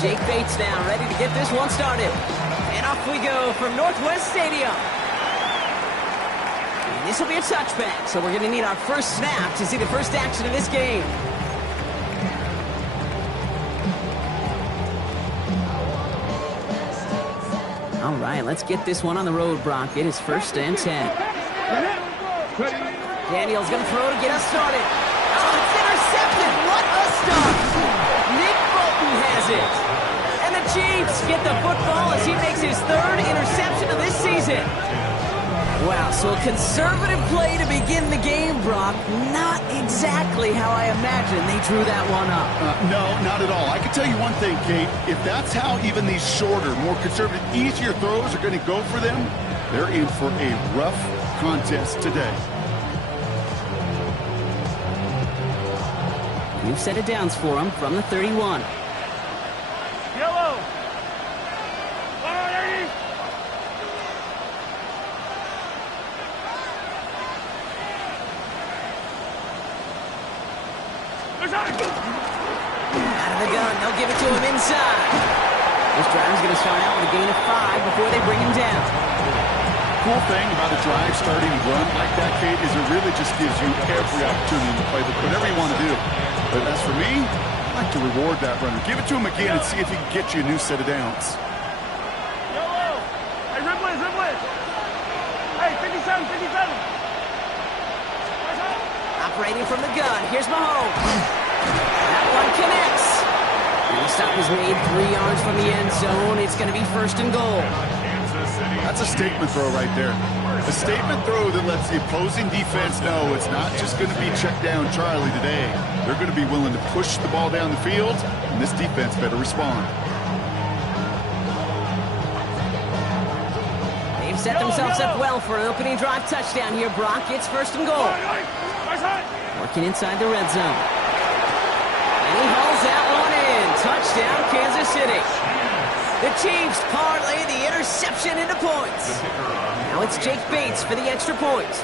Jake Bates now, ready to get this one started. And off we go from Northwest Stadium. And this will be a touchback, so we're going to need our first snap to see the first action of this game. All right, let's get this one on the road, Brock. It is 1st and 10. Daniel's going to throw to get us started. Oh, it's intercepted. What a start. Nick Bolton has it. And the Chiefs get the football as he makes his 3rd interception of this season. Wow, so a conservative play to begin the game, Brock. Not exactly how I imagined they drew that one up. No, not at all. I can tell you one thing, Kate. If that's how even these shorter, more conservative, easier throws are going to go for them, they're in for a rough contest today. New set of downs for him from the 31. Yellow. Out of the gun, they'll give it to him inside. This drive's going to start out with a gain of 5 before they bring him down. Cool thing about a drive starting to run like that, Kate, is it really just gives you every opportunity to play whatever you want to do. But as for me, I like to reward that runner. Give it to him again and see if he can get you a new set of downs. Yellow. Hey, Ripley. Hey, 57. Operating from the gun, here's Mahomes. That one connects. The stop is made 3 yards from the end zone. It's going to be 1st and goal. That's a statement throw right there. A statement throw that lets the opposing defense know it's not just going to be check down Charlie today. They're going to be willing to push the ball down the field, and this defense better respond. They've set themselves up well for an opening drive touchdown here, Brock. It's 1st and goal. Working inside the red zone. And he hauls that one in. Touchdown, Kansas City. The Chiefs parlay the interception into points. Now it's Jake Bates for the extra point.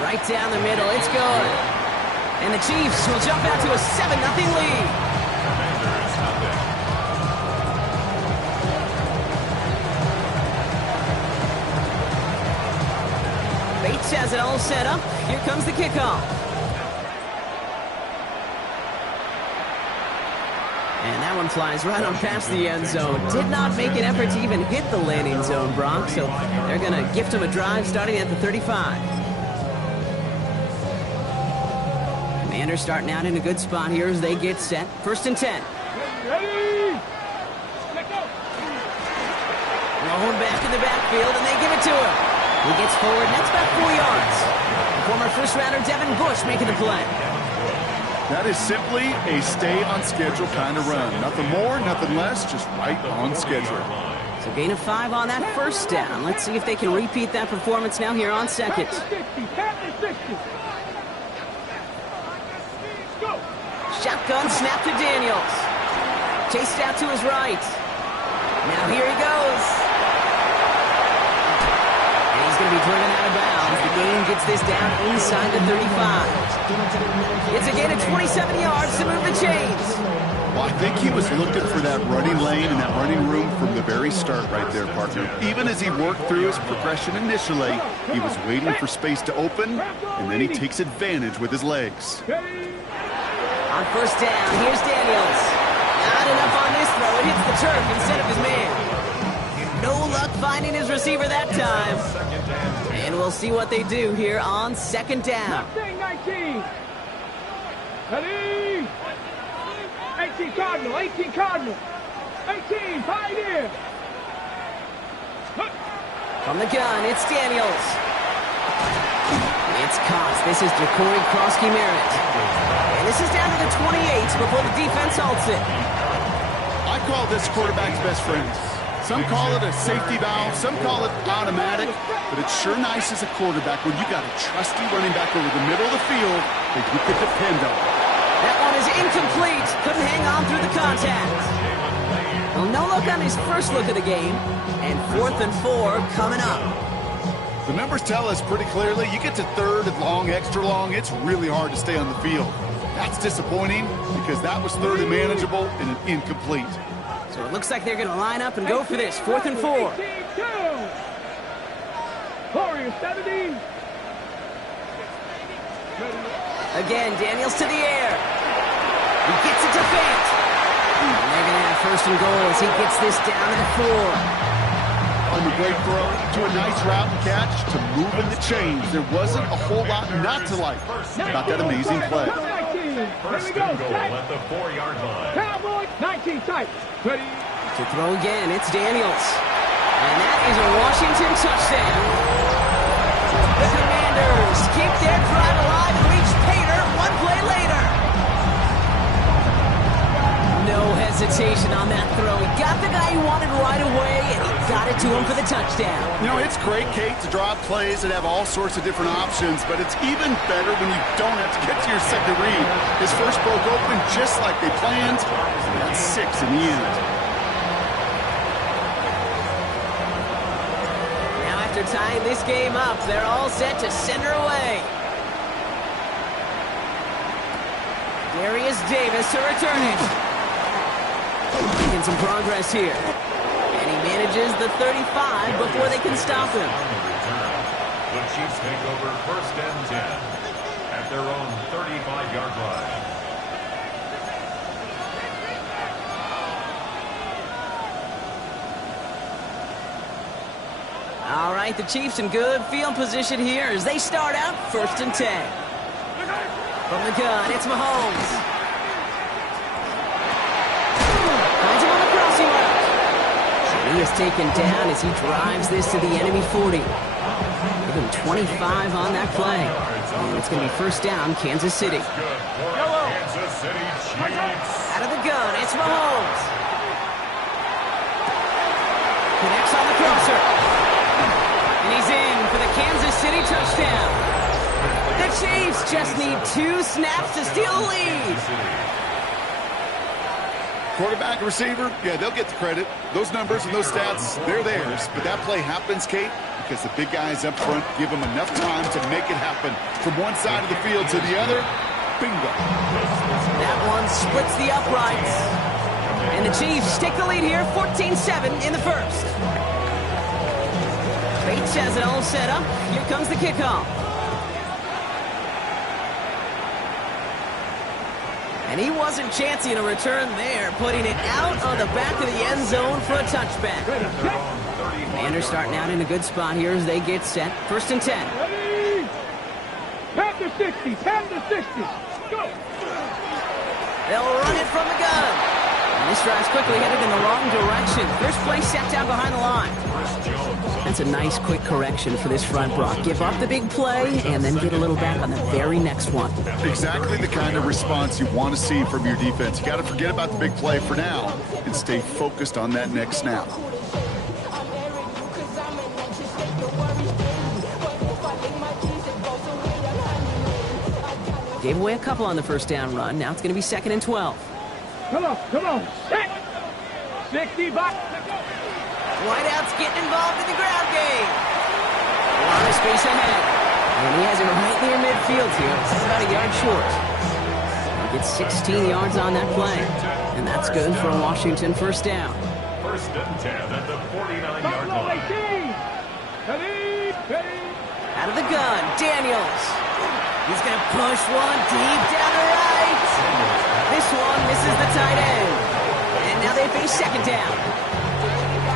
Right down the middle, it's good. And the Chiefs will jump out to a 7-0 lead. Bates has it all set up. Here comes the kickoff. And that one flies right on past the end zone. Did not make an effort to even hit the landing zone, Brock. So they're going to gift him a drive starting at the 35. Commanders starting out in a good spot here as they get set. 1st and 10. Ready? Rolling back in the backfield, and they give it to him. He gets forward, and that's about 4 yards. Former first-rounder Devin Bush making the play. That is simply a stay-on-schedule kind of run. Nothing more, nothing less, just right on schedule. So gain of 5 on that 1st down. Let's see if they can repeat that performance now here on 2nd. Shotgun snap to Daniels. Chased out to his right. Now here he goes. And he's going to be driven out of bounds. The game gets this down inside the 35. It's a gain of 27 yards to move the chains. Well, I think he was looking for that running lane and that running room from the very start right there, partner. Even as he worked through his progression initially, he was waiting for space to open, and then he takes advantage with his legs. On 1st down, here's Daniels. Not enough on this throw. It hits the turf instead of his man. No luck finding his receiver that time. And we'll see what they do here on 2nd down. 19. Ready? 18 Cardinal. 18, Pioneer. From the gun, it's Daniels. It's Cox. This is Jacory Krosky-Merritt. And this is down to the 28 before the defense halts it. I call this quarterback's best friend. Some call it a safety valve, some call it automatic, but it's sure nice as a quarterback when you got a trusty running back over the middle of the field that you can depend on. That one is incomplete. Couldn't hang on through the contact. Well, no look on his first look of the game. And 4th and 4 coming up. The numbers tell us pretty clearly, you get to 3rd and long, extra long, it's really hard to stay on the field. That's disappointing because that was third and manageable and an incomplete. So it looks like they're going to line up and go for this. 4th and 4. Warriors 70. Again, Daniels to the air. He gets it to Fant. And they're going to have 1st and goal as he gets this down to the 4. On the great throw to a nice route and catch to moving the chains. There wasn't a whole lot not to like about that amazing play. 1st and goal at the 4-yard line. Cowboy 19 tight. Ready. To throw again, it's Daniels. And that is a Washington touchdown. The Commanders keep their drive alive and reach Pater one play later. No hesitation on that throw. He got the guy he wanted right away, and he got it to him for the touchdown. You know, it's great, Kate, to draw up plays that have all sorts of different options, but it's even better when you don't have to get to your second read. His first broke open just like they planned, and that's 6 in the end. Now after tying this game up, they're all set to send her away. Darius Davis to return it. Making some progress here. And he manages the 35 before they can stop him. The Chiefs take over 1st and 10 at their own 35-yard line. All right, the Chiefs in good field position here as they start out 1st and 10. From the gun, it's Mahomes. He is taken down as he drives this to the enemy 40. Give him 25 on that play. And it's going to be 1st down, Kansas City. Kansas City Chiefs. Out of the gun, it's Mahomes. Connects on the crosser. And he's in for the Kansas City touchdown. The Chiefs just need 2 snaps to steal the lead. Quarterback, receiver, yeah, they'll get the credit. Those numbers and those stats, they're theirs. But that play happens, Kate, because the big guys up front give them enough time to make it happen. From one side of the field to the other, bingo. That one splits the uprights. And the Chiefs take the lead here, 14-7 in the 1st. Bates has it all set up. Here comes the kickoff. And he wasn't chancing a return there, putting it out on the back of the end zone for a touchback. Commanders starting out in a good spot here as they get set. 1st and 10. Ready. 10 to 60. 10 to 60. Go. They'll run it from the gun. And this drive's quickly headed in the wrong direction. First play set down behind the line. That's a nice quick correction for this front, Brock. Give up the big play and then get a little back on the very next one. Exactly the kind of response you want to see from your defense. You got to forget about the big play for now and stay focused on that next snap. Gave away a couple on the 1st down run. Now it's going to be 2nd and 12. Come on. Set. 60 back. Wideout's getting involved in the ground game. A lot of space ahead. And he has it right near midfield here. It's about a yard short. He gets 16 yards on that play. And that's good for a Washington 1st down. 1st and 10 at the 49-yard line. Out of the gun, Daniels. He's going to push one deep down the right. This one misses the tight end. And now they face 2nd down.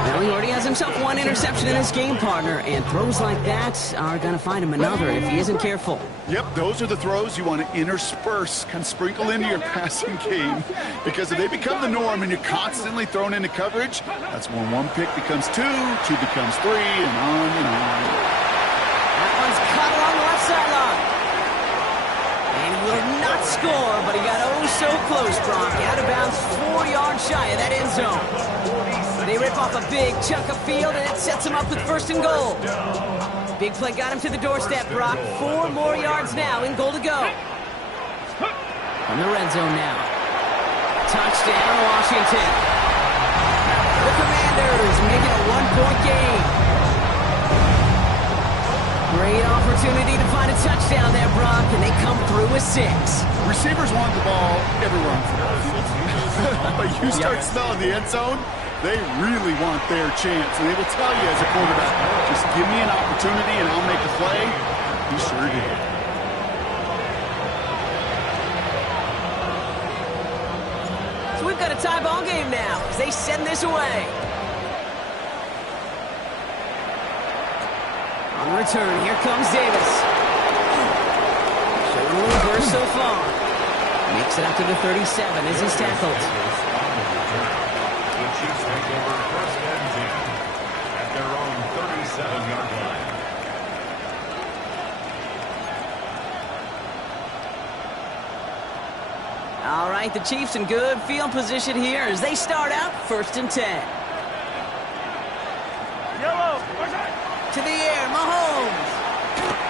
Well, he already has himself 1 interception in his game, partner, and throws like that are going to find him another if he isn't careful. Yep, those are the throws you want to intersperse, kind of sprinkle into your passing game, because if they become the norm and you're constantly thrown into coverage, that's when 1 pick becomes 2, 2 becomes 3, and on and on. That one's cut along the left sideline. And he will not score, but he got oh so close, Brock. Out of bounds 4 yards shy of that end zone. They rip off a big chunk of field, and it sets him up with 1st and goal. Big play got him to the doorstep, Brock. 4 more yards now in goal to go. From the red zone now. Touchdown, Washington. The Commanders make it a 1-point game. Great opportunity to find a touchdown there, Brock, and they come come through with 6. Receivers want the ball everywhere on football field. But you start smelling the end zone, they really want their chance. And they will tell you as a quarterback, just give me an opportunity and I'll make a play. He sure did. So we've got a tie ball game now as they send this away. On the return, here comes Davis. Showing a little burst so far. Makes it up to the 37 as he's tackled. The Chiefs take over first and 10 at their own 37-yard line. All right, the Chiefs in good field position here as they start out first and 10. Yellow. To the air, Mahomes.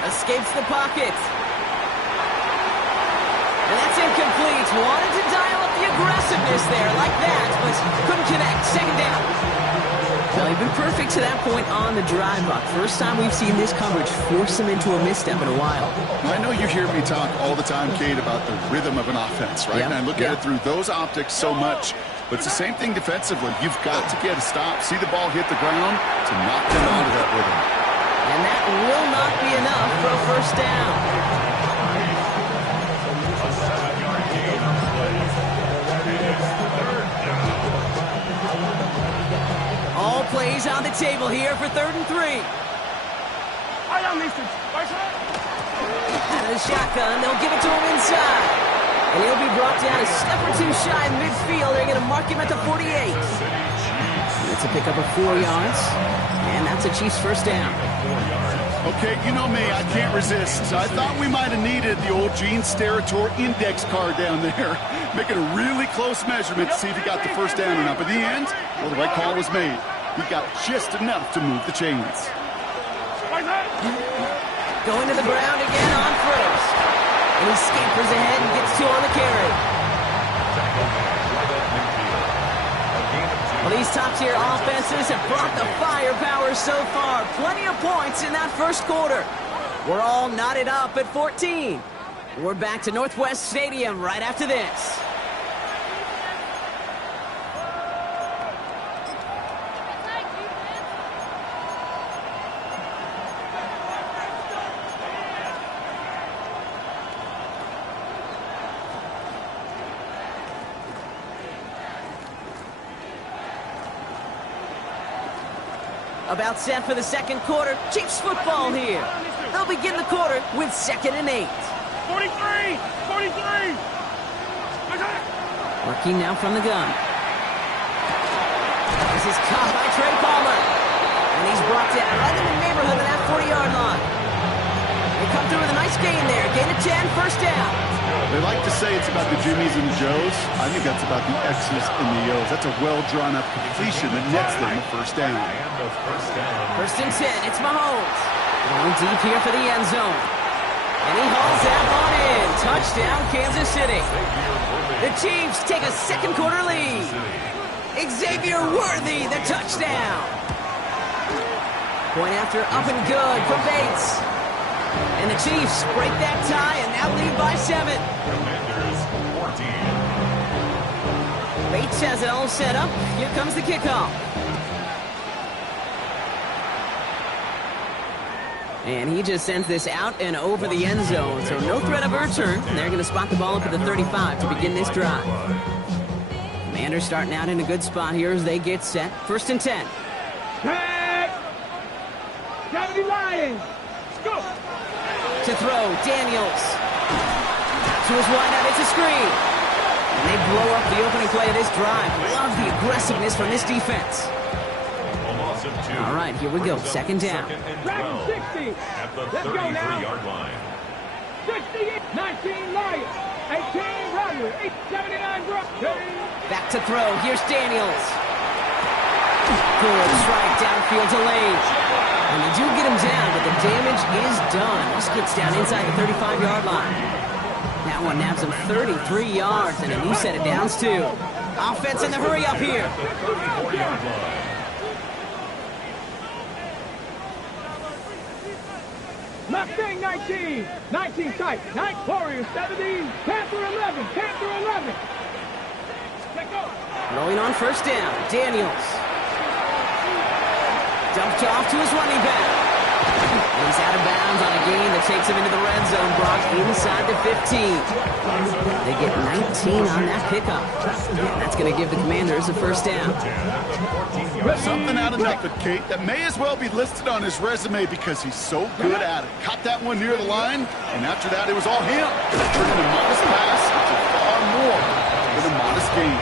Escapes the pocket. And that's incomplete. Wanted to dial up the aggressiveness there like that, but couldn't connect. Second down. Well, he's been perfect to that point on the drive, Buck. First time we've seen this coverage force him into a misstep in a while. I know you hear me talk all the time, Kate, about the rhythm of an offense, right? Yep. And I look at it through those optics so much. But it's the same thing defensively. You've got to get a stop, see the ball hit the ground to knock them out of that rhythm. And that will not be enough for a first down. A 7-yard gain on the play. It is third down. All plays on the table here for 3rd and 3. Out of the shotgun, they'll give it to him inside. And he'll be brought down a step or two shy in midfield. They're going to mark him at the 48. That's a pickup of 4 yards. And that's a Chiefs first down. Okay, you know me, I can't resist. I thought we might have needed the old Gene Steratore index card down there. Making a really close measurement to see if he got the first down or not. But in the end, well, the right call was made. He got just enough to move the chains. Going to the ground again on first. And he scampers ahead and gets 2 on the carry. Well, these top-tier offenses have brought the firepower so far. Plenty of points in that first quarter. We're all knotted up at 14. We're back to Northwest Stadium right after this. About set for the second quarter. Chiefs football here. They'll begin the quarter with 2nd and 8. 43! 43! Working now from the gun. This is caught by Trey Palmer. And he's brought down right in the neighborhood of that 40-yard line. They come through with a nice gain there. Gain of 10, first down. They like to say it's about the Jimmies and the Joes. I think that's about the X's and the O's. That's a well-drawn-up completion that nets them a first down. First and 10, it's Mahomes. Going deep here for the end zone. And he hauls that one in. Touchdown, Kansas City. The Chiefs take a second quarter lead. Xavier Worthy, the touchdown. Point after up and good for Bates. And the Chiefs break that tie and now lead by 7. Commanders 14. Bates has it all set up. Here comes the kickoff. And he just sends this out and over the end zone. So no threat of a return. They're going to spot the ball up at the 35 to begin this drive. Commanders starting out in a good spot here as they get set. First and 10. Tag! Cavity Lions! Go! To throw, Daniels. To his wideout, it's a screen. And they blow up the opening play of this drive. Love the aggressiveness from this defense. A loss of 2. All right, here we go. Second down. Second and 12. 60. At the Let's go now. 33-yard line. 68, 19 Lions, 18 Riders, 79 Brooks. Back to throw. Here's Daniels. Good strike downfield to Lane. And they do get him down, but the damage is done. This gets down inside the 35-yard line. That one nabs him 33 yards, and a new set of downs, too. Offense in the hurry up here. 34-yard line. Mustang 19. 19 tight. Night Warriors 17. Panther 11. Panther 11. Check on. Rolling on first down. Daniels. Dumped off to his running back. He's out of bounds on a gain that takes him into the red zone. Brock inside the 15. They get 19 on that pickup. That's going to give the Commanders a first down. Something out of nothing, Kate, that may as well be listed on his resume because he's so good at it. Caught that one near the line, and after that, it was all him. Turning a modest pass into far more than a modest gain.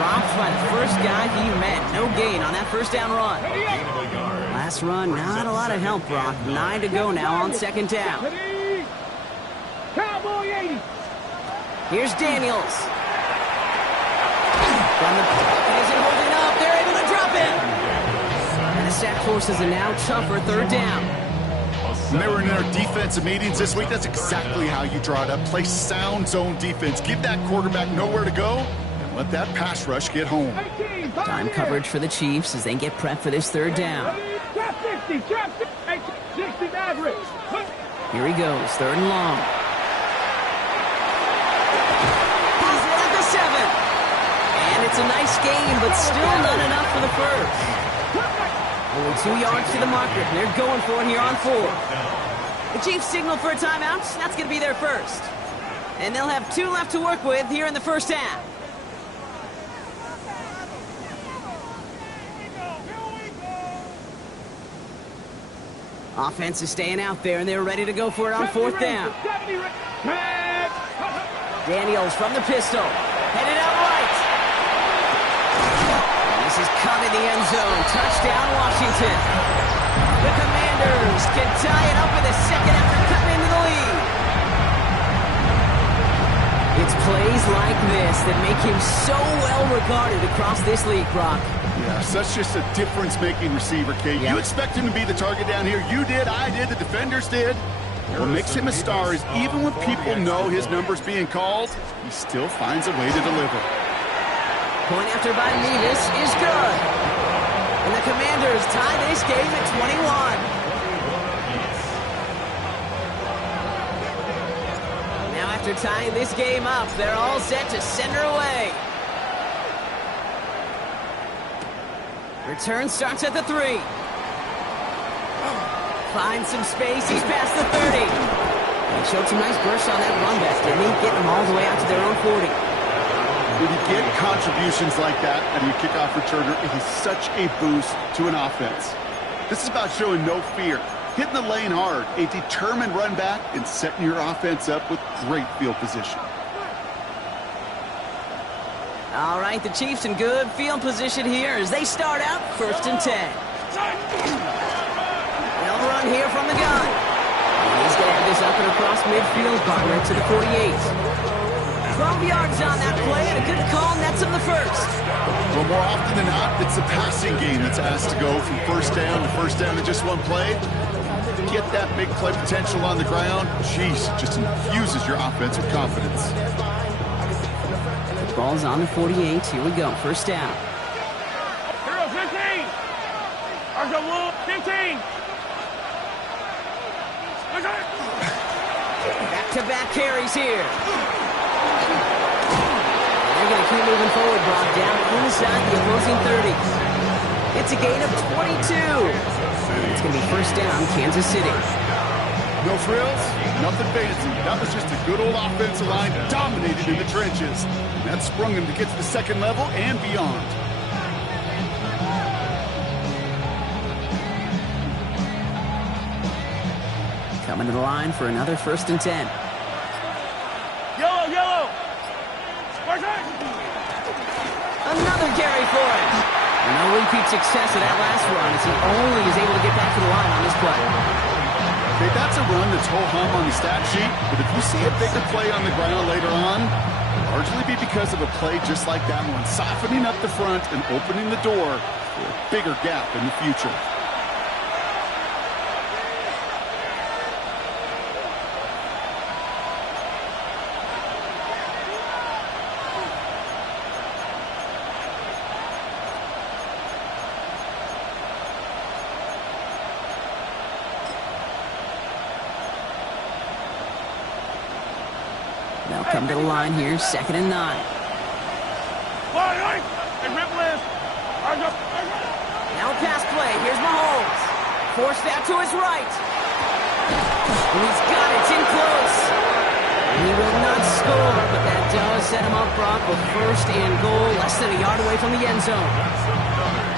Dropped by the first guy he met. No gain on that first down run. Last run, not a lot of help, Brock. 9 to go now on second down. Cowboy 80. Here's Daniels. From the pocket, isn't holding up. They're able to drop it. And the sack forces a now tougher third down. When they were in their defensive meetings this week, that's exactly how you draw it up. Play sound zone defense. Give that quarterback nowhere to go, and let that pass rush get home. Time coverage for the Chiefs as they get prepped for this third down. Trap 60. Trap 60 Maverick. Here he goes, third and long. He's at the 7. And it's a nice gain, but still not enough for the first. Only 2 yards to the marker. They're going for it here on 4. The Chiefs signal for a timeout. That's going to be their first. And they'll have 2 left to work with here in the first half. Offense is staying out there, and they're ready to go for it on fourth down. Daniels from the pistol. Headed out right. This is cut in the end zone. Touchdown, Washington. The Commanders can tie it up in a second after cutting into the lead. It's plays like this that make him so well regarded across this league, Brock. Yeah, such just a difference-making receiver, Kate. Yep. You expect him to be the target down here. You did, I did, the defenders did. What makes him a star is even when people know his number's being called, he still finds a way to deliver. Point after by Nevis is good. And the Commanders tie this game at 21. Now after tying this game up, they're all set to send her away. Return starts at the 3. Finds some space. He's past the 30. He showed some nice bursts on that run back, didn't he? Getting them all the way out to their own 40. When you get contributions like that out of your kickoff returner, it is such a boost to an offense. This is about showing no fear, hitting the lane hard, a determined run back, and setting your offense up with great field position. All right, the Chiefs in good field position here as they start out first and 10. They'll run here from the gun. And he's going to have this up and across midfield, partner to the 48. 12 yards on that play, and a good call nets him the first. Well, more often than not, it's the passing game that's asked to go from first down to just one play. Get that big play potential on the ground. Jeez, just infuses your offense with confidence. Ball's on the 48. Here we go. First down. Heroes 15. Argo Wolf 15. Back-to-back carries here. They're going to keep moving forward, Brock, down inside the opposing 30. It's a gain of 22. It's going to be first down, Kansas City. No frills, nothing fancy. That was just a good old offensive line dominated in the trenches. And that sprung him to get to the second level and beyond. Coming to the line for another first and 10. Yellow, yellow. Another carry for him. And no repeat success of that last run as he only is able to get back to the line on this play. Okay, that's a run that's ho-hum on the stat sheet, but if you see a bigger play on the ground later on, it'll largely be because of a play just like that one, softening up the front and opening the door for a bigger gap in the future. They'll come to the line here, 2nd and 9. Now a pass play. Here's Mahomes. Forced out to his right. And he's got it. It's in close. And he will not score, but that does set him up, Brock, with 1st and goal, less than a yard away from the end zone.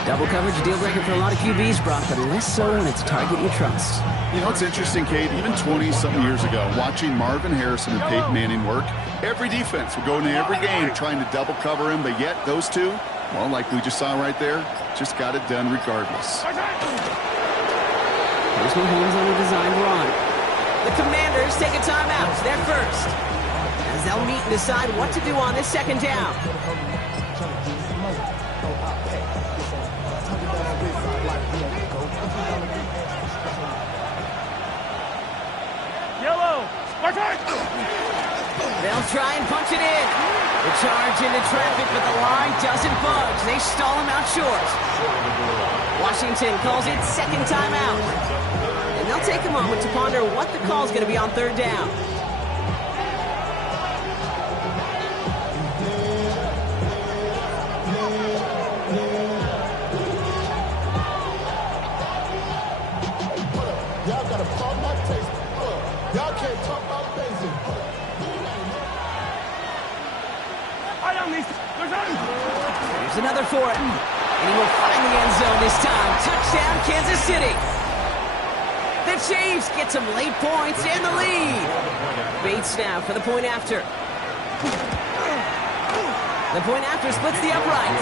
Double coverage, a deal breaker for a lot of QBs, Brock, but less so when it's a target you trust. You know, it's interesting, Kate, even 20-something years ago, watching Marvin Harrison and Peyton Manning work, every defense would go into every game trying to double cover him, but yet those two, well, like we just saw right there, just got it done regardless. Here's Mahomes on a designed run. The Commanders take a timeout. They're first, as they'll meet and decide what to do on this 2nd down. They'll try and punch it in. The charge into traffic, but the line doesn't budge. They stall him out short. Washington calls it 2nd timeout. And they'll take a moment to ponder what the call is going to be on 3rd down. Y'all got to pump my taste. Y'all can't talk about basic. Here's another for it. And he will find the end zone this time. Touchdown, Kansas City. The Chiefs get some late points and the lead. Bates now for the point after. The point after splits the upright.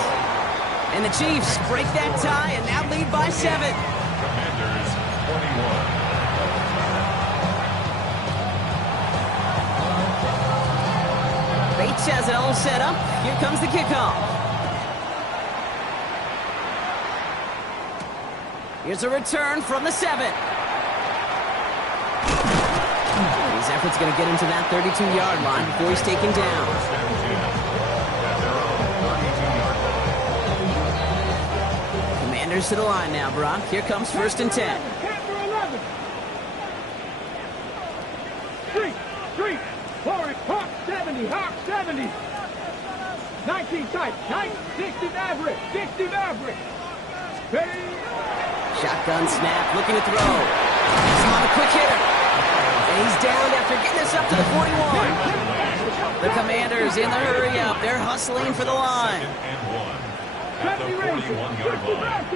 And the Chiefs break that tie and now lead by 7. Commanders 21. Bates has it all set up. Here comes the kickoff. Here's a return from the 7. His effort's going to get him to that 32-yard line before he's taken down. Commanders to the line now, Brock. Here comes 1st and 10. Panther 11. Street. Forward. Hawk 70. Hawk 70. 19 tight. 60 Maverick. 60 Maverick. Shotgun snap, looking to throw. He's on a quick hitter. And he's down after getting this up to the 41. The Commanders in the hurry up. They're hustling for the line. At the 41-yard line.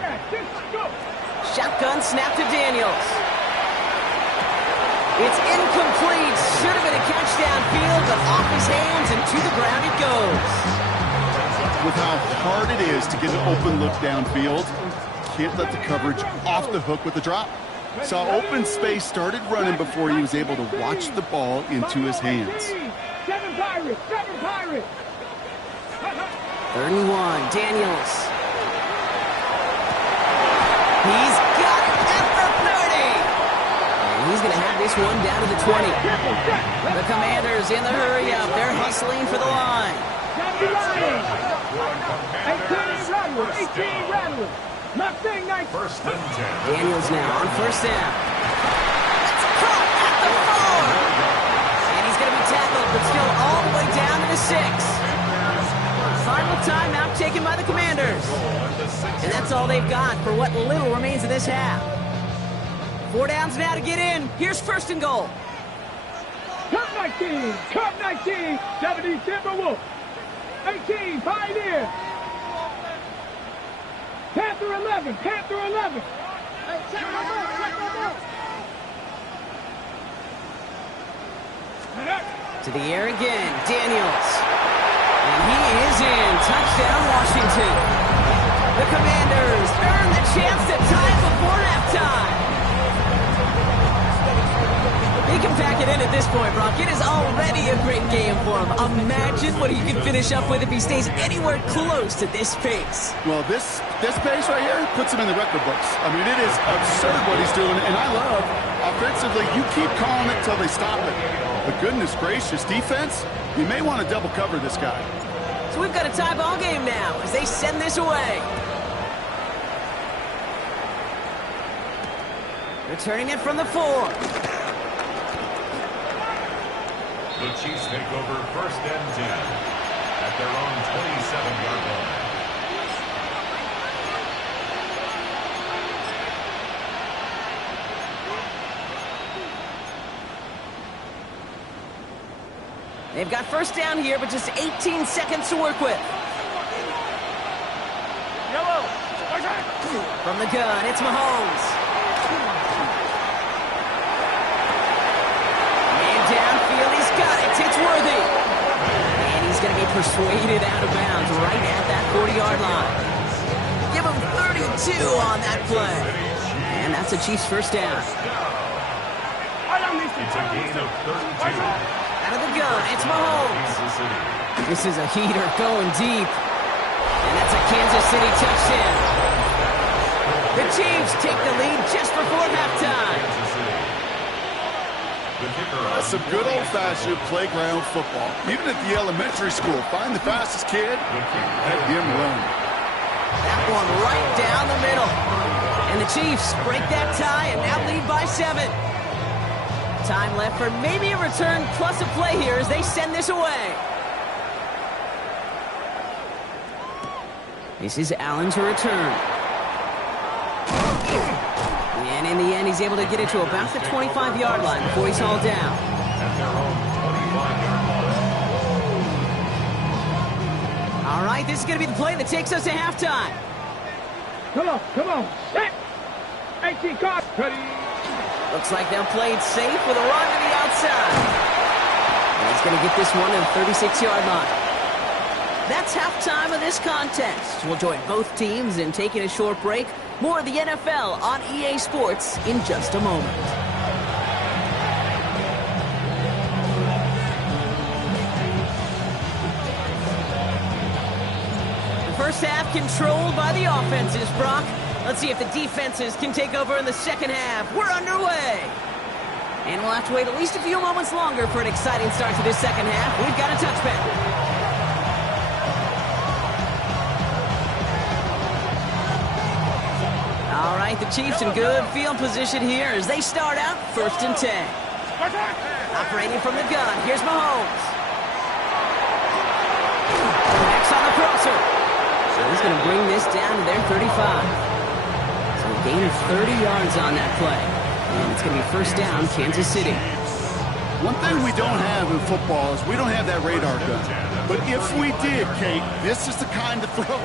Shotgun snap to Daniels. It's incomplete. Should have been a catch downfield, but off his hands and to the ground it goes. With how hard it is to get an open look downfield, can't let the coverage off the hook with the drop. Saw open space, started running before he was able to watch the ball into his hands. 7 Pirates. 3rd and 1, Daniels. He's got it at the 30. And he's going to have this one down to the 20. The Commanders in the hurry up. They're hustling for the line. 18 Rattlers. Mustang 19. 1st and 10. Daniels now on 1st down. That's caught at the 4. And he's going to be tackled, but still all the way down to the 6. Final timeout taken by the Commanders. And that's all they've got for what little remains of this half. 4 downs now to get in. Here's 1st and goal. Cup 19. 70 Timberwolves. 18 Pioneer. Panther 11. To the air again, Daniels. And he is in. Touchdown, Washington. The Commanders earn the chance to tie it before halftime. He can pack it in at this point, Brock. It is already a great game for him. Imagine what he can finish up with if he stays anywhere close to this pace. Well, this pace right here puts him in the record books. I mean, it is absurd what he's doing, and I love offensively, you keep calling it till they stop it. But goodness gracious, defense, you may want to double cover this guy. So we've got a tie ball game now as they send this away. Returning it from the 4. The Chiefs take over 1st and 10 at their own 27-yard line. They've got 1st down here, but just 18 seconds to work with. From the gun, it's Mahomes. Man downfield, he's got it. It's Worthy. And he's going to be persuaded out of bounds right at that 40-yard line. Give him 32 on that play. And that's a Chiefs 1st down. It's a gain of 32. Out of the gun, it's Mahomes. This is a heater going deep. And that's a Kansas City touchdown. The Chiefs take the lead just before halftime. Some good old-fashioned playground football. Even at the elementary school, find the fastest kid, have him run. That one right down the middle. And the Chiefs break that tie and now lead by 7. Time left for maybe a return plus a play here as they send this away. This is Allen to return. And in the end, he's able to get it to about the 25-yard line before he's hauled down. All right, this is going to be the play that takes us to halftime. Come on. Set. 18 cards. Ready. Looks like they'll play it safe with a run to the outside. And he's going to get this one to the 36-yard line. That's halftime of this contest. We'll join both teams in taking a short break. More of the NFL on EA Sports in just a moment. The first half controlled by the offenses, Brock. Let's see if the defenses can take over in the second half. We're underway. And we'll have to wait at least a few moments longer for an exciting start to this second half. We've got a touchback. All right, the Chiefs in good field position here as they start out 1st and 10. Operating from the gun, here's Mahomes. Next on the crosser. So he's going to bring this down to their 35. So a gain of 30 yards on that play. And it's going to be 1st down, Kansas City. One thing we don't have in football is we don't have that radar gun. But if we did, Kate, this is the kind of throw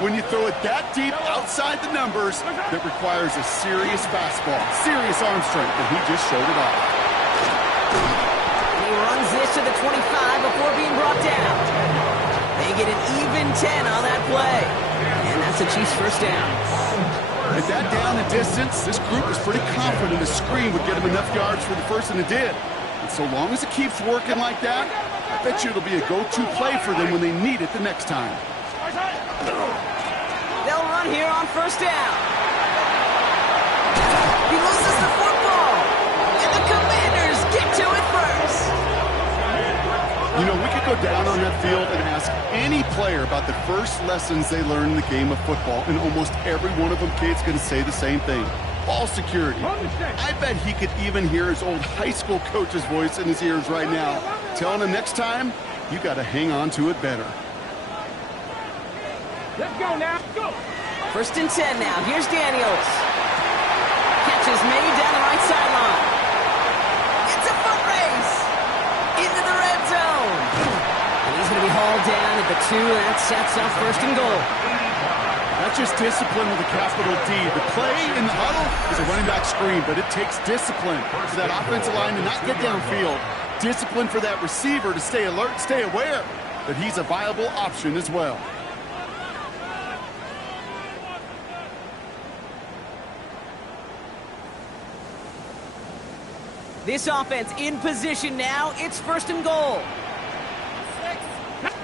when you throw it that deep outside the numbers that requires a serious fastball, serious arm strength, and he just showed it off. And he runs this to the 25 before being brought down. They get an even 10 on that play. And that's the Chiefs' 1st down. At that down and distance, this group was pretty confident a screen would get him enough yards for the first, and it did. And so long as it keeps working like that, I bet you it'll be a go-to play for them when they need it the next time. They'll run here on 1st down. He loses the football. And the Commanders get to it first. You know, we could go down on that field and ask any player about the first lessons they learned in the game of football, and almost every one of them, Kate's going to say the same thing. Ball security. I bet he could even hear his old high school coach's voice in his ears right now, telling him next time, you got to hang on to it better. Let's go now. Go. 1st and 10 now. Here's Daniels. Catch is made down the right sideline. It's a foot race into the red zone. And he's going to be hauled down at the 2. That sets up 1st and goal. That's just discipline with a capital D. The play in the huddle is a running back screen, but it takes discipline for that offensive line to not get downfield. Discipline for that receiver to stay alert, stay aware that he's a viable option as well. This offense in position now. It's 1st and goal.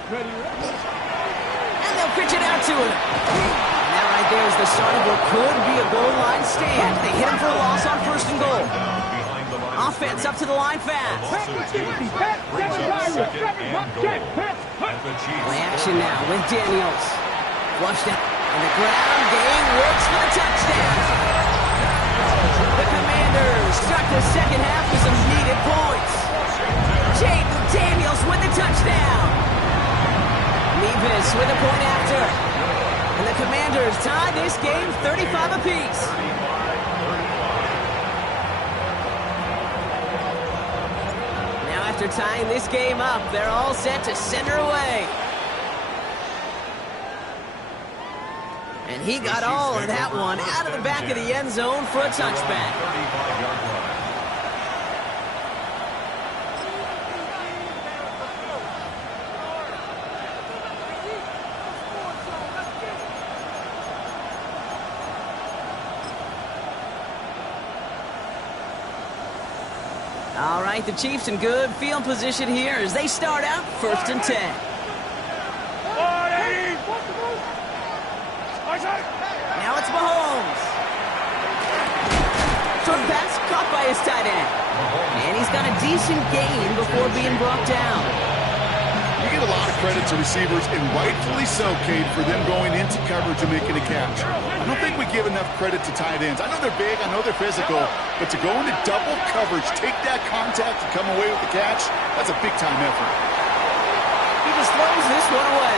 And they'll pitch it out to him. And that right there is the start of what could be a goal line stand. They hit him for a loss on 1st and goal. Offense up to the line fast. Play action now with Daniels. Flushed out. And the ground game works for the touchdown. The Commanders start the second half with some needed points. Jaden Davis with a point after. And the Commanders tie this game 35 apiece. Now after tying this game up, they're all set to send her away. And he got all of that one out of the back of the end zone for a touchback. 35-yard line. All right, the Chiefs in good field position here as they start out 1st and 10. Now it's Mahomes. Short pass caught by his tight end. And he's got a decent gain before being brought down. You get a lot of credit to receivers, and rightfully so, Cade, for them going into coverage and making a catch. I don't think we give enough credit to tight ends. I know they're big, I know they're physical, but to go into double coverage, take that contact and come away with the catch, that's a big-time effort. He just throws this one away.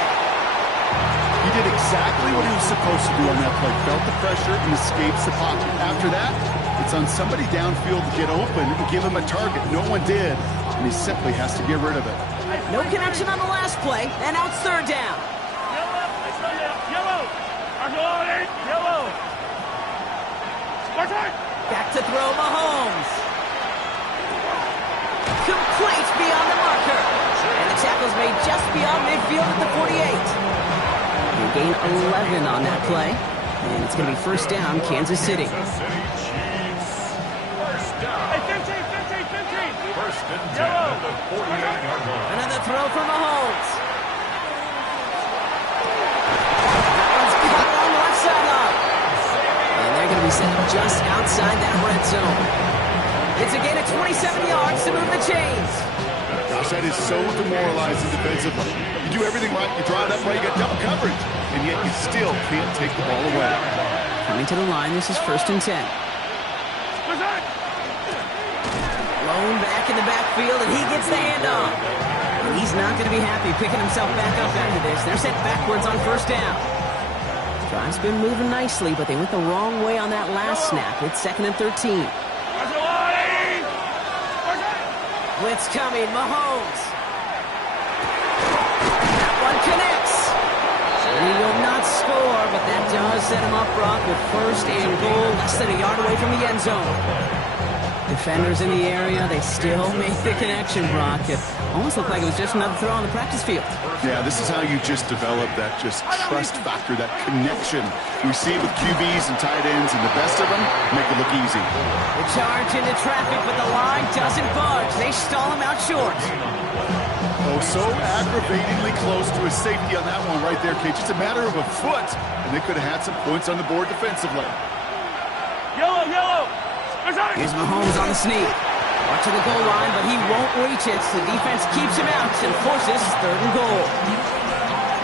He did exactly what he was supposed to do on that play. Felt the pressure and escapes the pocket. After that, it's on somebody downfield to get open and give him a target. No one did, and he simply has to get rid of it. No connection on the last play, and now it's 3rd down. Back to throw Mahomes. Complete beyond the marker. And the tackle's made just beyond midfield at the 48. They gain 11 on that play. And it's going to be 1st down, Kansas City. Kansas City Chiefs. First down. 1st and 10 at the 48-yard line. Another throw for Mahomes. That one's caught on the left sideline. And they're going to be set up just outside that red zone. It's a gain of 27 yards to move the chains. Gosh, that is so demoralizing defensively. You do everything right, you draw it up right, you got double coverage, and yet you still can't take the ball away. Coming to the line, this is 1st and 10. Blown back in the backfield, and he gets the handoff. And he's not going to be happy picking himself back up after this. They're set backwards on 1st down. Drive's been moving nicely, but they went the wrong way on that last snap. It's 2nd and 13. Blitz coming, Mahomes. That one connects. And he will not score, but that does set him up, Brock, with 1st and goal, less than a yard away from the end zone. Defenders in the area, they still make the connection, Brock. It almost looked like it was just another throw on the practice field. Yeah, this is how you just develop that just trust factor, that connection we see with QBs and tight ends, and the best of them make it look easy. They charge into traffic, but the line doesn't budge. They stall him out short. Oh, so aggravatingly close to a safety on that one right there, Kate. Just a matter of a foot, and they could have had some points on the board defensively. Here's Mahomes on the sneak. Up to the goal line, but he won't reach it. The defense keeps him out and forces 3rd and goal.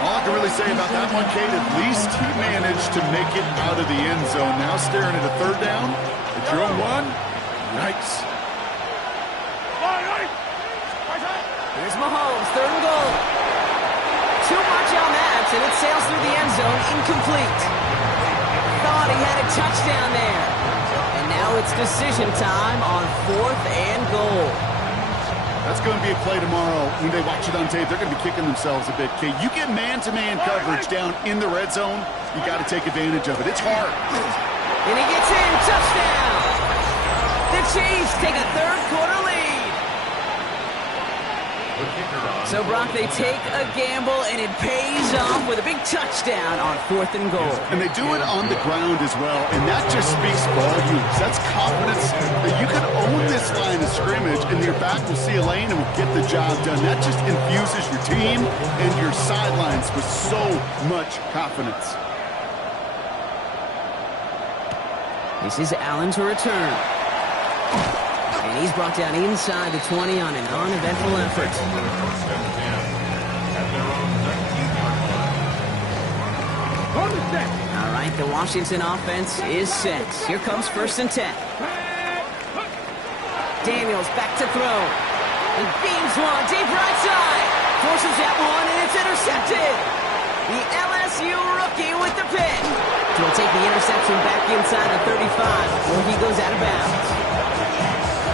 All I can really say about that one, Kate, at least he managed to make it out of the end zone. Now staring at a 3rd down. At your own 1, yikes. Here's Mahomes, 3rd and goal. Too much on that, and it sails through the end zone, incomplete. Thought he had a touchdown there. And now it's decision time on 4th and goal. That's going to be a play tomorrow. When they watch it on tape, they're going to be kicking themselves a bit, Kate. You get man-to-man coverage down in the red zone, you got to take advantage of it. It's hard. And he gets in, touchdown. The Chiefs take a 3rd quarter lead. So, Brock, they take a gamble, and it pays off with a big touchdown on 4th and goal. And they do it on the ground as well, and that just speaks volumes. That's confidence that you can own this line of scrimmage, and your back will see a lane and will get the job done. That just infuses your team and your sidelines with so much confidence. This is Allen to return. And he's brought down inside the 20 on an uneventful effort. All right, the Washington offense is set. Here comes 1st and 10. Daniels back to throw. He beams one deep right side. Forces that one, and it's intercepted. The LSU rookie with the pick. He'll take the interception back inside the 35 before he goes out of bounds.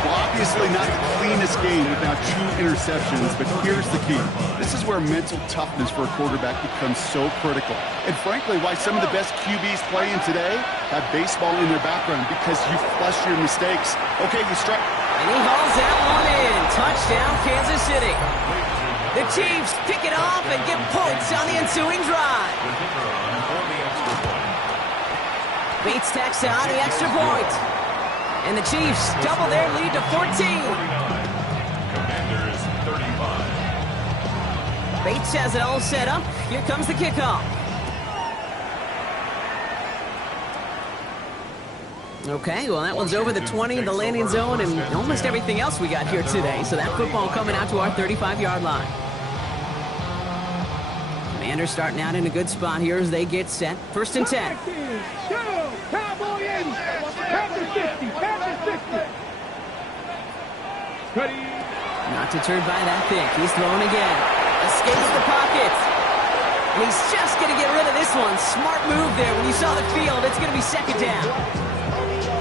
Well, obviously not the cleanest game with now 2 interceptions, but here's the key. This is where mental toughness for a quarterback becomes so critical. And frankly, why some of the best QBs playing today have baseball in their background, because you flush your mistakes. Okay, you strike. And he hauls that one in. Touchdown, Kansas City. The Chiefs pick it off and get points on the ensuing drive. Bates tacks on the extra point. And the Chiefs double their lead to 14. Commanders 35. Bates has it all set up. Here comes the kickoff. Okay, well, that one's over the 20, the landing zone, and almost everything else we got here today. So that football coming out to our 35-yard line. Commanders starting out in a good spot here as they get set. 1st and 10. Cowboy 80. Panther 60. Panther 60. Ready. Not deterred by that pick. He's throwing again. Escapes the pocket. And he's just going to get rid of this one. Smart move there. When you saw the field, it's going to be 2nd down.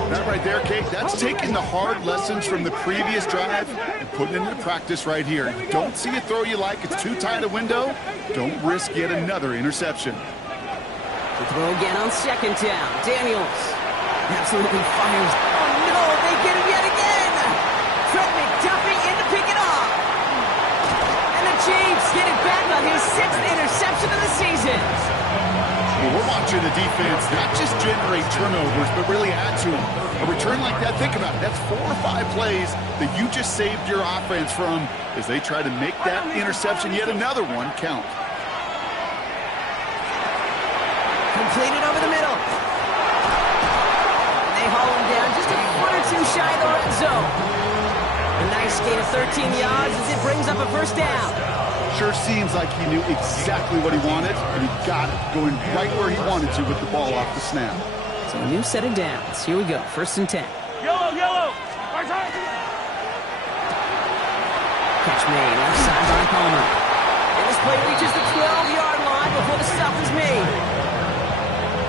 That right there, Kate, that's taking the hard lessons from the previous drive and putting it into practice right here. Don't see a throw you like. It's too tight a window. Don't risk yet another interception. The throw again on 2nd down. Daniels absolutely fires. Oh, no, they get him yet again. Trent McDuffie in to pick it off. And the Chiefs get it back on his 6th interception of the season. Well, we're watching the defense not just generate turnovers, but really add to them. A return like that, think about it. That's 4 or 5 plays that you just saved your offense from as they try to make that interception, yet another one, count. Completed over the middle. They haul him down just a foot or 2 shy of the red zone. A nice gain of 13 yards as it brings up a 1st down. Sure seems like he knew exactly what he wanted, and he got it, going right where he wanted to with the ball off the snap. So a new set of downs. Here we go, 1st and 10. Yellow. Catch made, left side by Palmer. And this play reaches the 12-yard line before the stop is made.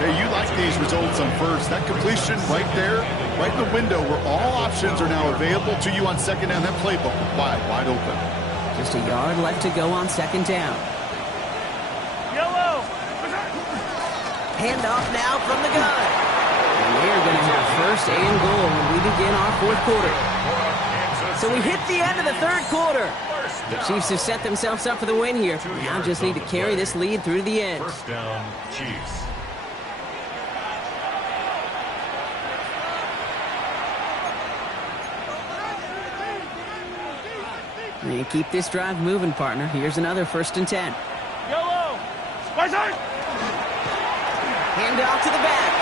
Hey, you like these results on first. That completion right there, right in the window where all options are now available to you on 2nd down. That playbook wide open. Just a yard left to go on 2nd down. Yellow. Handoff now from the gun. And we're going to have 1st and goal when we begin our 4th quarter. So we hit the end of the 3rd quarter. The Chiefs have set themselves up for the win here. Now just need to carry this lead through to the end. 1st down, Chiefs. And keep this drive moving, partner. Here's another 1st and 10. Yellow. Right side. Handoff to the back.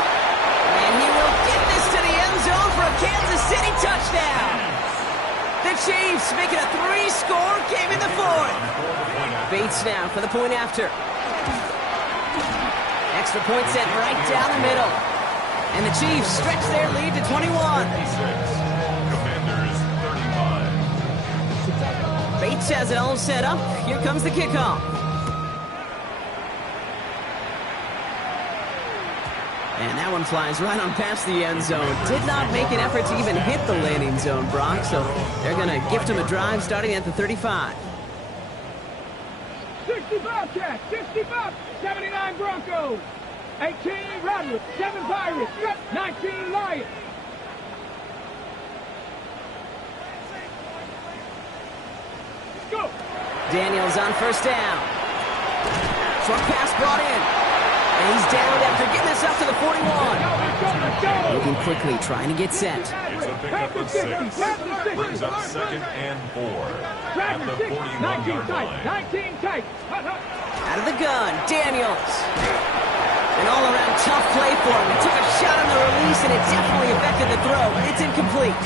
And he will get this to the end zone for a Kansas City touchdown. The Chiefs make it a 3-score game in the 4th. Bates now for the point after. Extra point set right down the middle. And the Chiefs stretch their lead to 21. Commanders 35. Bates has it all set up. Here comes the kickoff. And that one flies right on past the end zone. Did not make an effort to even hit the landing zone, Brock. So they're going to gift him a drive starting at the 35. 65 Cats, 65, 79 Broncos, 18 Rattlers, 7 Pirates, 19 Lions. Go. Daniels on 1st down. Short pass brought in. And he's down after getting this up to the 41. Let's go. Moving quickly, trying to get set. It's a pickup of 6. Brings up 2nd and 4. At the 41-yard line. 19 tight. Out of the gun, Daniels. An all-around tough play for him. He took a shot on the release, and it definitely affected the throw. It's incomplete.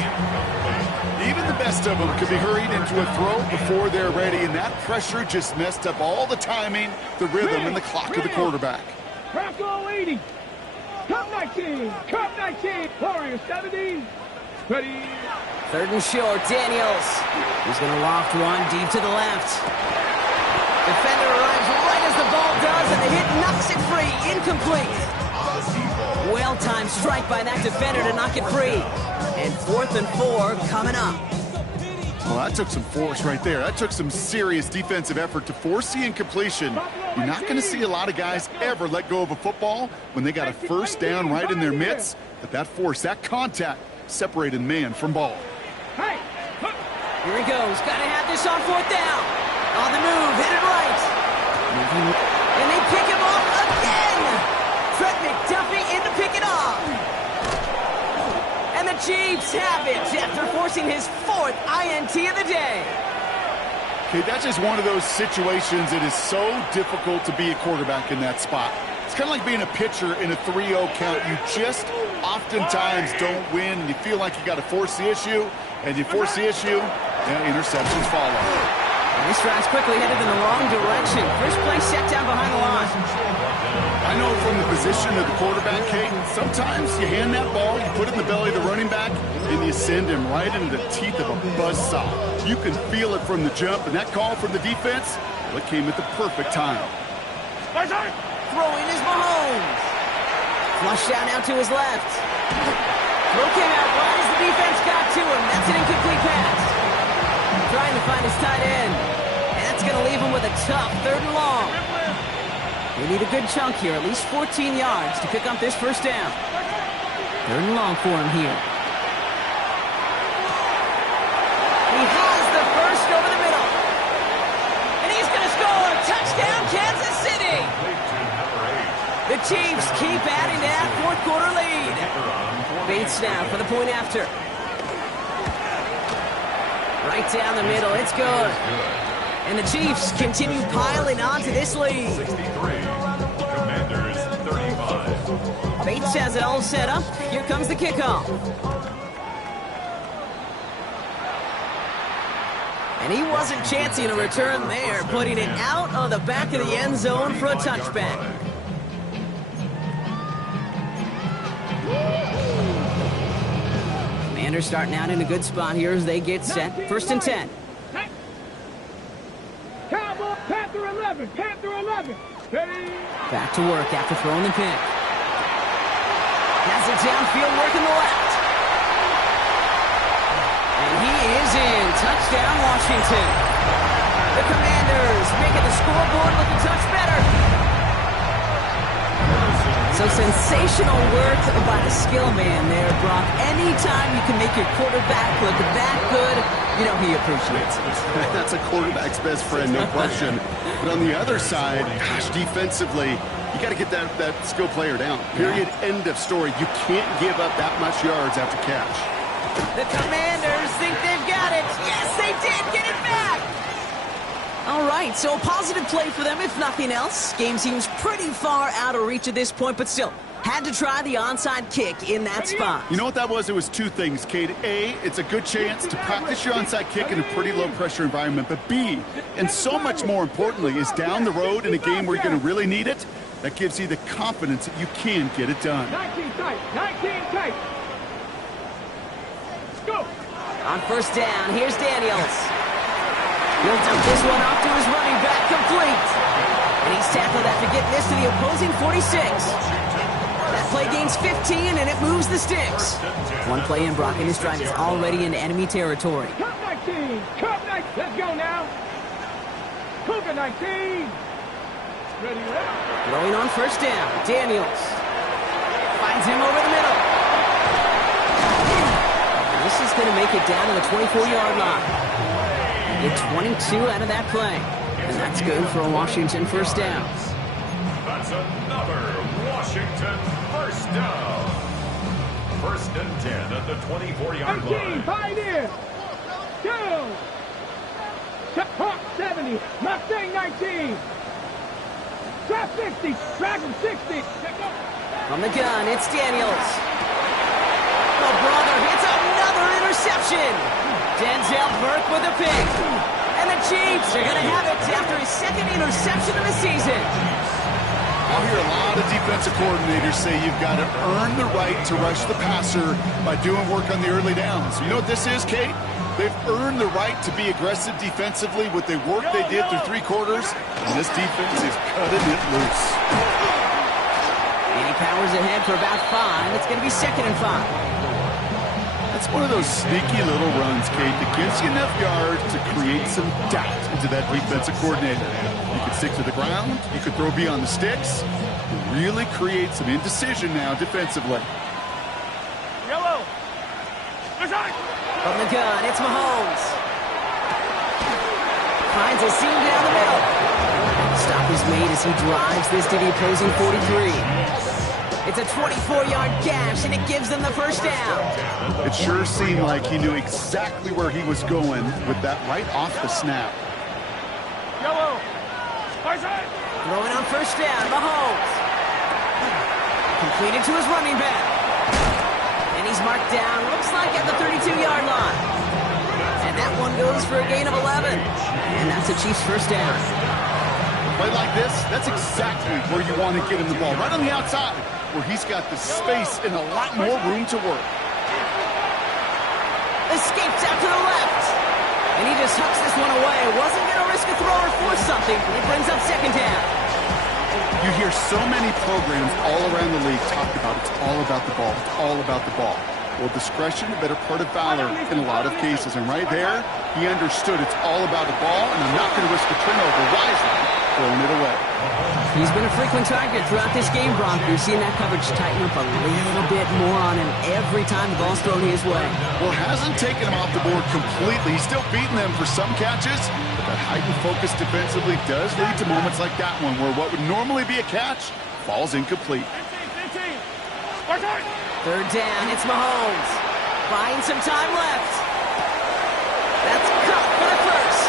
Even the best of them could be hurried into a throw before they're ready, and that pressure just messed up all the timing, the rhythm, and the clock of the quarterback. Bronco 80. Cup 19. Cup 19. Warriors 70. Ready. 3rd and short, Daniels. He's going to loft one deep to the left. Defender arrives right as the ball does, and the hit knocks it free. Incomplete. Well-timed strike by that defender to knock it free. And 4th and 4 coming up. Well, that took some force right there. That took some serious defensive effort to force the incompletion. You're not going to see a lot of guys ever let go of a football when they got a first down right in their midst. But that force, that contact, separated man from ball. Here he goes. Got to have this on 4th down. On the move, hit it right. And they pick him off again. Trent McDuffie in to pick it off. And the Chiefs have it after forcing his 4th INT of the day. Okay, that's just one of those situations that is so difficult to be a quarterback in that spot. It's kind of like being a pitcher in a 3-0 count. You just oftentimes don't win, and you feel like you got to force the issue, and you force the issue, and interceptions follow. And this drive's quickly headed in the wrong direction. First play set down behind the line. I know from the position of the quarterback, Kate, sometimes you hand that ball, you put it in the belly of the running back, and you send him right into the teeth of a buzzsaw. You can feel it from the jump, and that call from the defense, well, it came at the perfect time. Throwing is Mahomes. Flush down out to his left. Throw came out right as the defense got to him. That's an incomplete pass. Trying to find his tight end. And that's going to leave him with a tough 3rd and long. They need a good chunk here, at least 14 yards to pick up this first down. 3rd and long for him here. He has the first over the middle. And he's going to score. Touchdown, Kansas City. The Chiefs keep adding to that 4th quarter lead. Bates now for the point after. Right down the middle, it's good. And the Chiefs continue piling on to this lead. 63, Commanders 35. Bates has it all set up. Here comes the kickoff. And he wasn't chancing a return there, putting it out of the back of the end zone for a touchback. Commanders starting out in a good spot here as they get set. 1st and 10. Cowboy, Panther 11, Panther 11. Back to work after throwing the pick. Has it downfield, working the left. And he is in. Touchdown, Washington. The Commanders making the scoreboard look a touch better. So sensational work by the skill man there, Brock. Anytime you can make your quarterback look that good, you know he appreciates it. That's a quarterback's best friend, no question. But on the other side, gosh, defensively, you got to get that skill player down. Period. End of story. You can't give up that much yards after catch. The Commanders think they've got it. Yes, they did. Get it back. All right, so a positive play for them, if nothing else. Game seems pretty far out of reach at this point, but still, had to try the onside kick in that spot. You know what that was? It was 2 things, Kate. A, it's a good chance to practice your onside kick in a pretty low-pressure environment. But B, and so much more importantly, is down the road in a game where you're going to really need it, that gives you the confidence that you can get it done. 19 tight, 19 tight. Let's go. On 1st down, here's Daniels. He'll dump this one off to his running back, complete. And he's tackled after getting this to the opposing 46. That play gains 15, and it moves the sticks. One play in, Brock, and this drive is already in enemy territory. Cup 19, Cup 19. Let's go now. Cougar 19. Ready, ready. Throwing on 1st down, Daniels. Finds him over the middle. And this is going to make it down to the 24-yard line. Get 22 out of that play. And that's good for a Washington 1st down. That's another Washington 1st down. 1st and 10 at the 24-yard 19, line. pioneer. Go. Hawk 70, Mustang 19. Trap 60, Dragon 60. From the gun, it's Daniels. Oh, brother, it's another interception. Denzel Burke with a pick. And the Chiefs are going to have it after his 2nd interception of the season. I'll hear a lot of defensive coordinators say you've got to earn the right to rush the passer by doing work on the early downs. You know what this is, Kate? They've earned the right to be aggressive defensively with the work they did through 3 quarters, and this defense is cutting it loose. And he powers ahead for about 5. It's going to be 2nd and 5. It's one of those sneaky little runs, Kate, that gives you enough yards to create some doubt into that defensive coordinator. You could stick to the ground, you could throw beyond the sticks, really create some indecision now defensively. Yellow. From the gun, it's Mahomes. Finds a seam down the middle. Stop is made as he drives this to the opposing 43. It's a 24-yard gash, and it gives them the first down. It sure seemed like he knew exactly where he was going with that right off the snap. Yellow. Throwing on first down, Mahomes. Completed to his running back. And he's marked down, looks like at the 32-yard line. And that one goes for a gain of 11. And that's the Chiefs' first down. Play like this, that's exactly where you want to get him the ball, right on the outside, where he's got the space and a lot more room to work. Escapes out to the left. And he just hooks this one away. Wasn't going to risk a throw or force something. It brings up 2nd down. You hear so many programs all around the league talk about it's all about the ball, it's all about the ball. Well, discretion, the better part of valor in a lot of cases. And right there, he understood it's all about the ball, and I'm not going to risk a turnover wisely, throwing it away. He's been a frequent target throughout this game, Brock. We've seen that coverage tighten up a little bit more on him every time the ball's thrown his way. Well, it hasn't taken him off the board completely. He's still beating them for some catches, but that heightened focus defensively does lead to moments like that one, where what would normally be a catch falls incomplete. 3rd down, it's Mahomes. Buying some time left. That's caught for the first.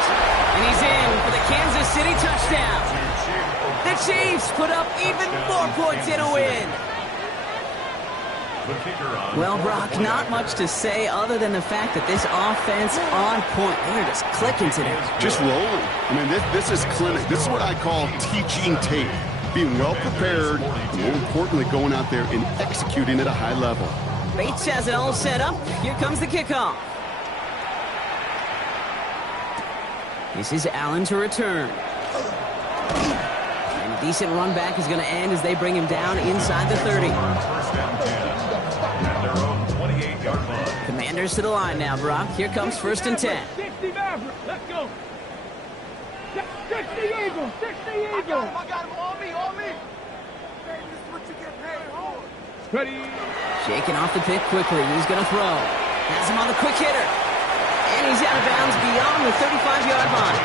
And he's in for the Kansas City touchdown. The Chiefs put up even more points in a win. Well, Brock, not much to say other than the fact that this offense on point. They're just clicking today. Just rolling. I mean, this is clinic. This is what I call teaching tape. Being well prepared, and more importantly, going out there and executing at a high level. Bates has it all set up. Here comes the kickoff. This is Allen to return. And a decent run back is going to end as they bring him down inside the 30. First and 10 at their own 28-yard line. Commanders to the line now, Brock. Here comes 1st and 10. 60 Maverick. Let's go. 60 Eagles. 60 Eagles. I got him on me, on me. Hey, this is what you get paid for. Ready. Shaking off the pick quickly. He's going to throw. Has him on the quick hitter. And he's out of bounds beyond the 35-yard line.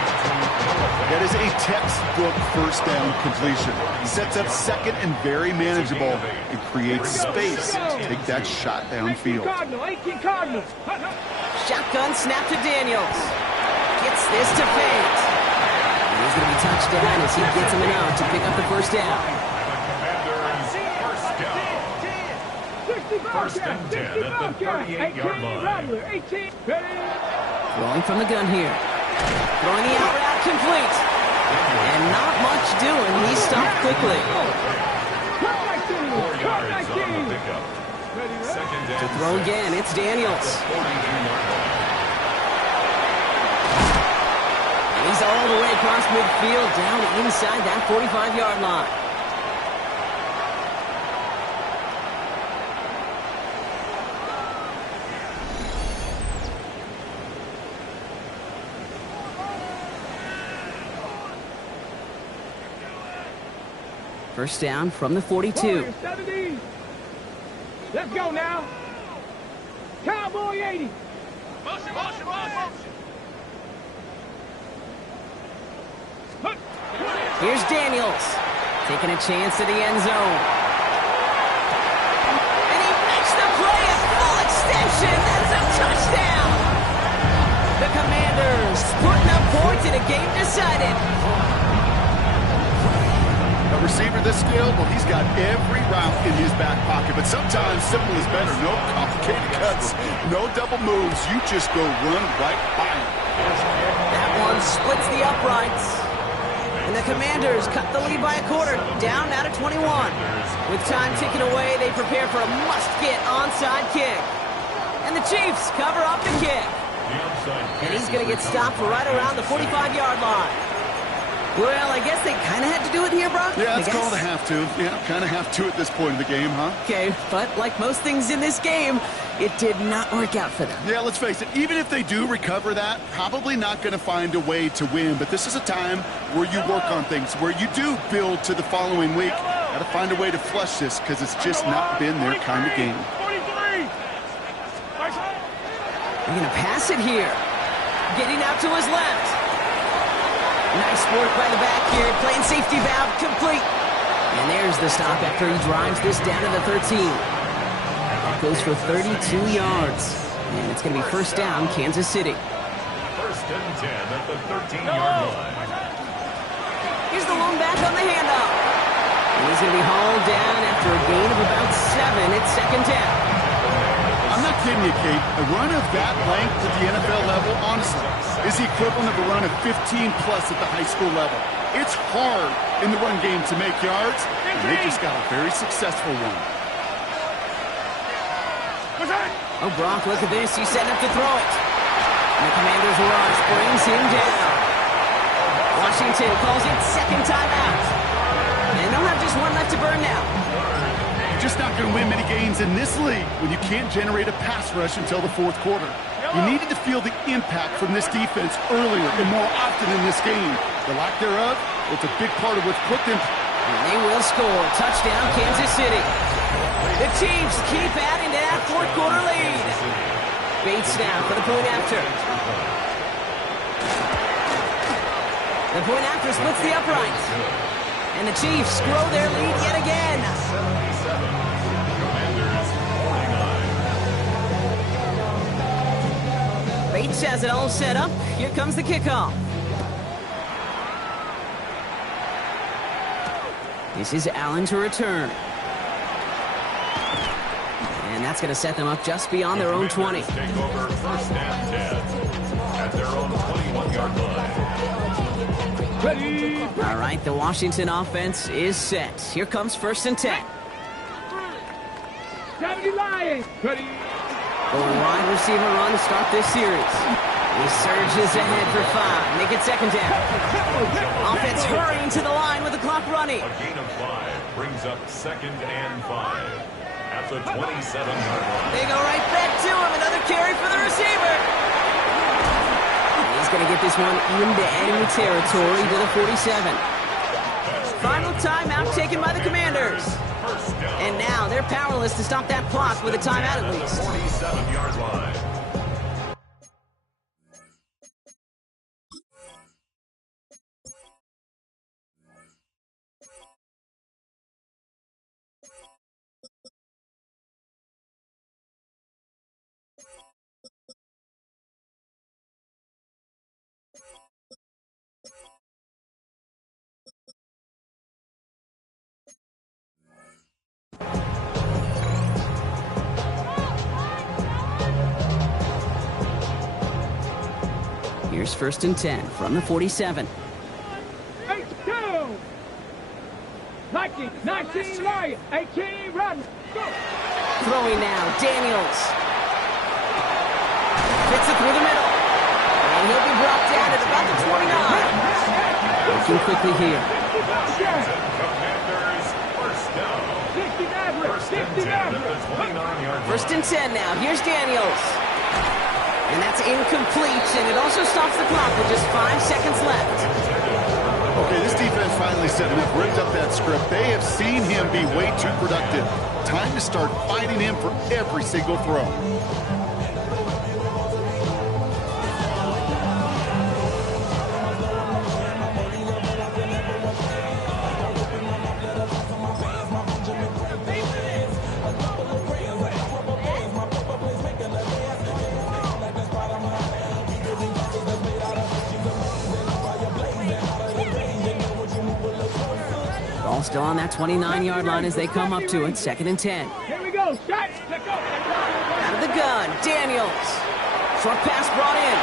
That is a textbook first down completion. Sets up 2nd and very manageable and creates space to take that shot downfield. 18 Cardinals. Shotgun snap to Daniels. Gets this to Fate. And he's going to be touched down as he gets him enough to pick up the first down. First and 10 at the 38-yard line. 18. Ready. Throwing from the gun here. Throwing the out route complete. And not much doing. He stopped quickly. 4 yards on the pickup. Second To down. throw again, it's Daniels. 42-yard line. And he's all the way across midfield, down inside that 45-yard line. First down from the 42. 70. Let's go now. Cowboy 80. Here's Daniels, taking a chance to the end zone. And he makes the play at full extension. That's a touchdown. The Commanders putting up points in a game decided. A receiver this skilled, well, he's got every route in his back pocket, but sometimes simple is better. No complicated cuts, no double moves. You just go run right by him. That one splits the uprights. And the Commanders cut the lead by a quarter, down now to 21. With time ticking away, they prepare for a must-get onside kick. And the Chiefs cover up the kick. And he's going to get stopped right around the 45-yard line. Well, I guess they kind of had to do it here, Brock. Yeah, it's called a have to. Yeah, kind of have to at this point in the game, huh? Okay, but like most things in this game, it did not work out for them. Yeah, let's face it, even if they do recover that, probably not going to find a way to win. But this is a time where you work on things, where you do build to the following week. Got to find a way to flush this because it's just not been their kind of game. They're going to pass it here. Getting out to his left. Nice work by the back here. Playing safety valve complete. And there's the stop after he drives this down to the 13. That goes for 32 yards. And it's going to be first down, Kansas City. First and 10 at the 13-yard line. Here's the lone back on the handoff. And he's going to be hauled down after a gain of about 7 at second down. I'm not kidding you, Kate. A run of that length at the NFL level, honestly, is the equivalent of a run of 15-plus at the high school level. It's hard in the run game to make yards, and they just got a very successful one. Oh, Brock, look at this. He's setting up to throw it. And the Commanders' rush brings him down. Washington calls it second timeout. And they'll have just one left to burn now. You're just not going to win many games in this league when you can't generate a pass rush until the fourth quarter. You needed to feel the impact from this defense earlier and more often in this game. The lack thereof, it's a big part of what's put them. And they will score. Touchdown, Kansas City. The Chiefs keep adding to that fourth quarter lead. Bates now for the point after. The point after splits the uprights. And the Chiefs grow their lead yet again. Bates has it all set up. Here comes the kickoff. This is Allen to return. And that's going to set them up just beyond their own 20. Take over first and 10 at their own 21-yard line. Ready. All right, the Washington offense is set. Here comes first and 10. 70 Lions. Ready. The wide receiver run to start this series. He surges ahead for 5. Make it second down. Offense hurrying to the line with the clock running. A gain of 5 brings up second and 5 at the 27-yard line. They go right back to him. Another carry for the receiver. And he's going to get this one into enemy territory to the 47. Final timeout taken by the Commanders. And now they're powerless to stop that clock with a timeout at least. 47-yard line. Here's first and 10 from the 47. 8-2. 19 Lions. 18 run. Go. Throwing now, Daniels. Fits it through the middle. And he'll be brought down at about the 29. Working quickly here. Commanders first down. 29-yard line. First and 10 now. Here's Daniels. And that's incomplete, and it also stops the clock with just 5 seconds left. Okay, this defense finally setting up, ripped up that script. They have seen him be way too productive. Time to start fighting him for every single throw. Ball still on that 29-yard line as they come up to it. Second and 10. Here we go. Shot. Let go. Out of the gun, Daniels. Short pass brought in.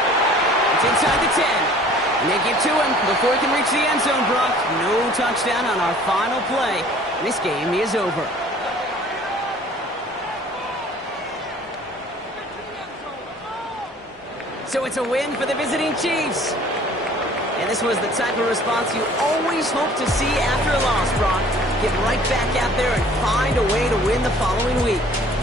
It's inside the 10. They get to him before he can reach the end zone, Brock. No touchdown on our final play. This game is over. So it's a win for the visiting Chiefs. And this was the type of response you always hope to see after a loss, Brock. Get right back out there and find a way to win the following week.